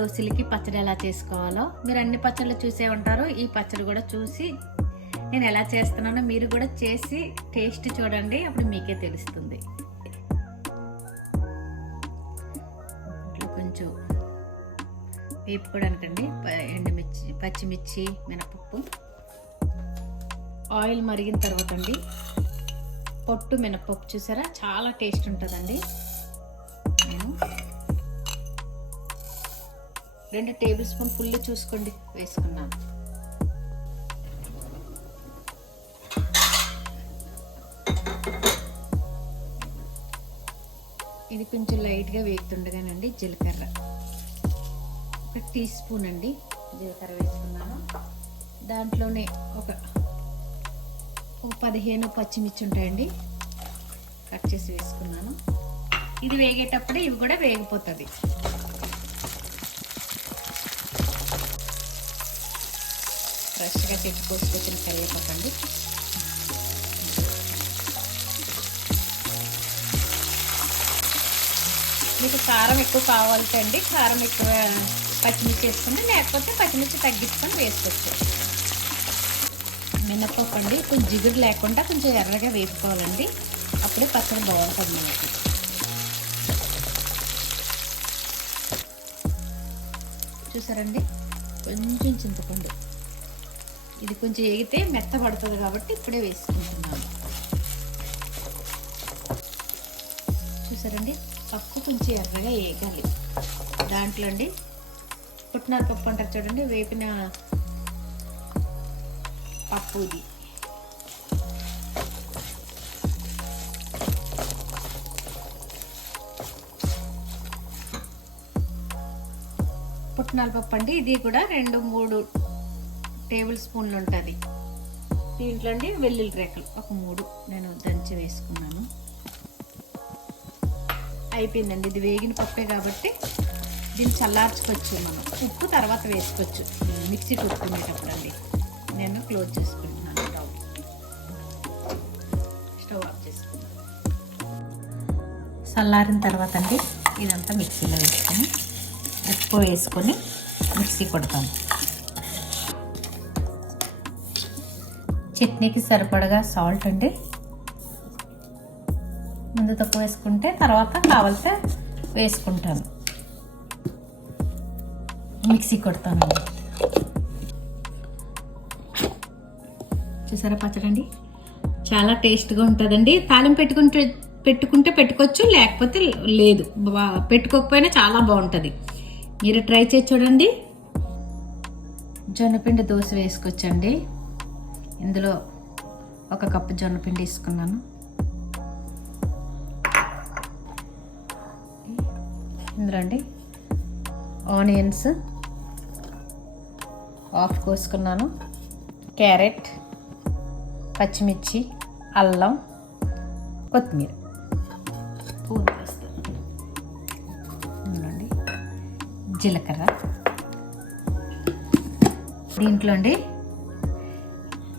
దోశలకి పచ్చడి ఎలా చేసుకోవాలో మీరు అన్ని పచ్చళ్ళు చూసే ఉంటారు. ఈ పచ్చడి కూడా చూసి నేను ఎలా చేస్తున్నానో మీరు కూడా చేసి టేస్ట్ చూడండి. అప్పుడు మీకే తెలుస్తుంది. ఇట్లా కొంచెం వేపుకోవడానికండి. ప- ఎండుమిర్చి పచ్చిమిర్చి మినపప్పు. ఆయిల్ మరిగిన తర్వాత అండి. పొట్టు మినపప్పు చూసారా? చాలా టేస్ట్ ఉంటుందండి. రెండు టేబుల్ స్పూన్ ఫుల్ చూసుకోండి. వేసుకున్నాను. ఇది కొంచెం లైట్గా వేగుతుండగానండి జీలకర్ర. ఒక టీ స్పూన్ అండి జీలకర్ర వేసుకున్నాను. దాంట్లోనే ఒక ఒక పదిహేను పచ్చిమిర్చి ఉంటాయండి. కట్ చేసి వేసుకున్నాను. ఇది వేగేటప్పుడే ఇవి కూడా వేగిపోతుంది ఫ్రెష్గా చెట్టు కోసుకొచ్చిన కరివేపాకండి. మీకు కారం ఎక్కువ కావాలంటే అండి కారం ఎక్కువ పచ్చిమిర్చి వేసుకోండి లేకపోతే పచ్చిమిర్చి తగ్గించుకొని వేసుకోవచ్చు. మినప్పప్పు అండి కొంచెం జిగురు లేకుండా కొంచెం ఎర్రగా వేపుకోవాలండి. అప్పుడే పచ్చడి బాగుంటుంది మనకి. చూసారండి? కొంచెం చింతపండు. ఇది కొంచెం ఎగితే మెత్తబడుతుంది కాబట్టి ఇప్పుడే వేసుకుంటున్నాను. చూసారండి? పప్పు కొంచెం ఎర్రగా వేగాలి దాంట్లో అండి పుట్టినారు పప్పు అంటారు చూడండి వేపిన పప్పు ఇది. పుట్టినాల పప్పు అండి ఇది కూడా రెండు మూడు టేబుల్ స్పూన్లు ఉంటుంది. దీంట్లో అండి వెల్లుల్లి రేఖలు ఒక మూడు నేను దంచి వేసుకున్నాను. అయిపోయిందండి. ఇది వేగిన పప్పే కాబట్టి దీన్ని చల్లార్చుకోవచ్చు మనం. ఉప్పు తర్వాత వేసుకోవచ్చు. మిక్సీ కొట్టుకునేటప్పుడు అండి నేను క్లోజ్ చేసుకుంటున్నాను. స్టవ్ స్టవ్ ఆఫ్ చేసుకున్నాను. చల్లారిన తర్వాత అండి ఇదంతా మిక్సీలో వేసుకొని ఉప్పు వేసుకొని మిక్సీ కొడతాను. చట్నీకి సరిపడగా సాల్ట్ అండి. ముందు తక్కువ వేసుకుంటే తర్వాత కావాలితే వేసుకుంటాను. మిక్సీ కొడతాను. చూసారా పచ్చడండి? చాలా టేస్ట్గా ఉంటుందండి. తాళింపు పెట్టుకుంటే పెట్టుకుంటే పెట్టుకోవచ్చు లేకపోతే లేదు. బా- పెట్టుకోకపోయినా చాలా బాగుంటుంది. మీరు ట్రై చేసి చూడండి. జొన్నపిండి దోశ వేసుకొచ్చండి ఇందులో ఒక కప్పు జొన్నపిండి తీసుకున్నాను ఇందులో అండి ఆనియన్స్ ఆఫ్ కోసుకున్నాను. క్యారెట్ పచ్చిమిర్చి అల్లం కొత్తిమీర. పూలు వేస్తాను. ఇందులోండి జీలకర్ర. దీంట్లో అండి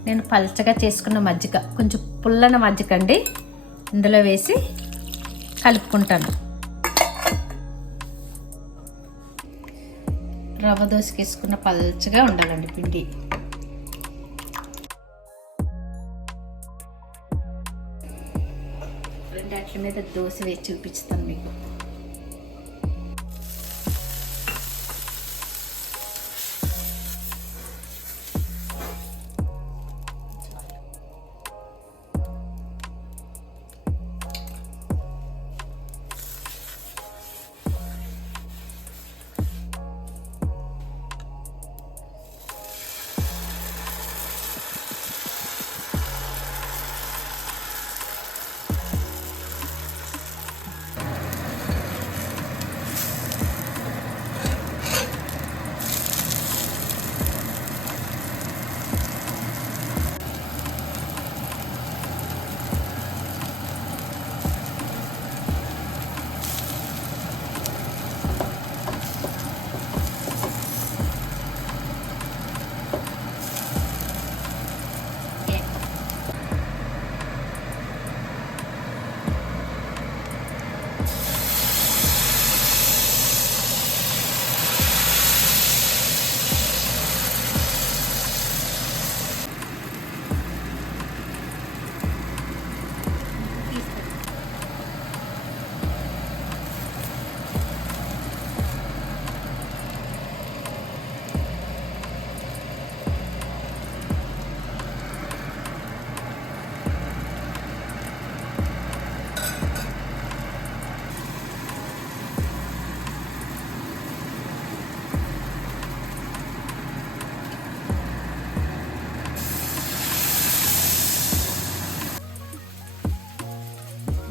నేను పల్చగా చేసుకున్న మజ్జిగ కొంచెం పుల్లన మజ్జిగ అండి. ఇందులో వేసి కలుపుకుంటాను. రవ్వ దోశకి వేసుకున్న పల్చగా ఉండాలండి పిండి. రెండు అట్ల మీద దోశ వేసి చూపిస్తాను మీకు.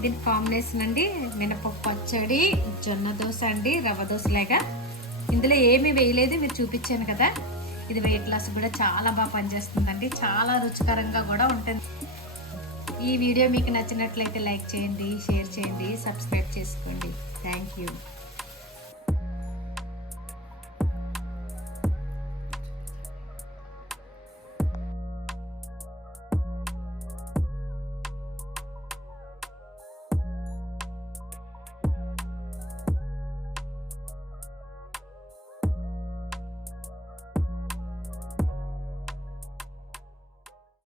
దీని కాంబినేషన్ అండి మినపప్పు పచ్చడి జొన్న దోశ అండి రవ్వ దోశలాగా. ఇందులో ఏమీ వేయలేదు మీరు చూపించాను కదా. ఇది వెయిట్ లాస్ కూడా చాలా బాగా పనిచేస్తుందండి చాలా రుచికరంగా కూడా ఉంటుంది. ఈ వీడియో మీకు నచ్చినట్లయితే లైక్ చేయండి షేర్ చేయండి సబ్స్క్రైబ్ చేసుకోండి. Thank you.